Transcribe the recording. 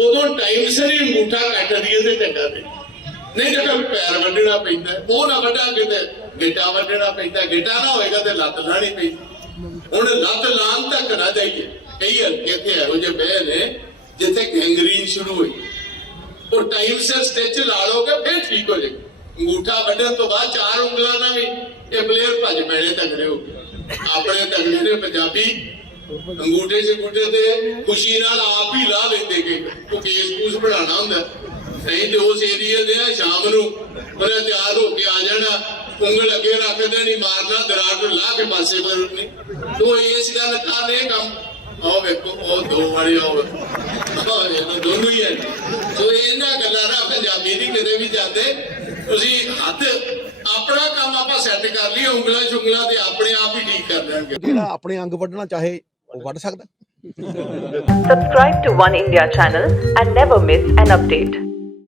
ਉਦੋਂ ਟਾਈਮ ਸਿਰ ਹੀ ਅੰਗੂਠਾ ਕੱਟ ਦਈਏ ਤੇ ਚੰਗਾ ਤੇ। ਨਹੀਂ ਤਾਂ ਪੈਰ ਵੱਢਣਾ ਪੈਂਦਾ ਉਹ ਨਾ ਵੱਢਾ ਕਿਤੇ, ਗਿੱਟਾ ਵੱਢਣਾ ਪੈਂਦਾ, ਗਿੱਟਾ ਨਾ ਹੋਏਗਾ ਤੇ ਲੱਤ ਲਾਣੀ ਪੈਂਦੀ ਹੁਣ ਲੱਤ ਲਾਉਣ ਤੱਕ ਨਾ ਜਾਈਏ। ਕਈ ਹਲਕੇ ਤੇ ਇਹੋ ਜਿਹੇ ਬਹਿ ਨੇ, ਜਿੱਥੇ ਗੈਂਗਰੀਨ ਸ਼ੁਰੂ ਹੋਈ। ਉਹ ਟਾਈਮ ਸਿਰ ਸਟਿਚ ਲਾ ਲੋਗੇ ਫਿਰ ਠੀਕ ਹੋ ਜਾਏਗਾ। ਅੰਗੂਠਾ ਵੱਢਣ ਤੋਂ ਬਾਅਦ ਚਾਰ ਉਂਗਲਾਂ ਨਾਲ ਵੀ ਇਹ ਪਲੇਅਰ ਭੱਜ ਪੈਣੇ ਤਗੜੇ ਹੋ ਗਏ। ਆਪਣੇ ਤਗੜੇ ਨੇ ਪੰਜਾਬੀ। ਅੰਗੂਠੇ ਸੇ ਗੁੱਟੇ ਤੇ ਖੁਸ਼ੀ ਨਾਲ ਆਪ ਹੀ ਲਾ ਲੈਂਦੇ ਕਿ ਉਹ ਕੇਸ ਕੂਸ ਬਣਾਉਣਾ ਹੁੰਦਾ। ਨਹੀਂ ਤੇ ਉਸ ਏਰੀਆ ਦੇ ਆ ਸ਼ਾਮ ਨੂੰ, ਉਹਨੇ ਤਿਆਰ ਹੋ ਕੇ ਆ ਜਾਣਾ, ਉਂਗਲ ਅੱਗੇ ਰੱਖ ਦੇਣੀ ਮਾਰਨਾ ਦਰਾੜ ਨੂੰ ਲਾ ਕੇ ਪਾਸੇ ਕਰਨੀ ਤੋ ਇਸ ਗੱਲ ਕਾਰਨ ਇਹ ਕੰਮ। ਆਹ ਵੇਖੋ, ਉਹ ਦੋ ਵਾਲੇ ਆਹ ਆਹ, ਇਹ ਦੋਨੋਂ ਹੀ ਹੈ ਸੋ ਇਹਨਾਂ ਗੱਲਾਂ ਦਾ ਪੰਜਾਬੀ ਦੀ ਕਿਤੇ ਵੀ ਜਾਂਦੇ। ਤੁਸੀਂ ਹੱਥ, ਆਪਣਾ ਕੰਮ ਆਪਾਂ ਸੈੱਟ ਕਰ ਲਈ ਉਂਗਲਾਂ ਚੁੰਗਲਾਂ ਤੇ ਆਪਣੇ ਆਪ ਹੀ ਠੀਕ ਕਰ ਲੈਣਗੇ। ਜਿਹੜਾ ਆਪਣੇ ਅੰਗ ਵੱਢਣਾ ਚਾਹੇ ਉਹ ਵੱਢ ਸਕਦਾ Subscribe to One India channel and never miss an update.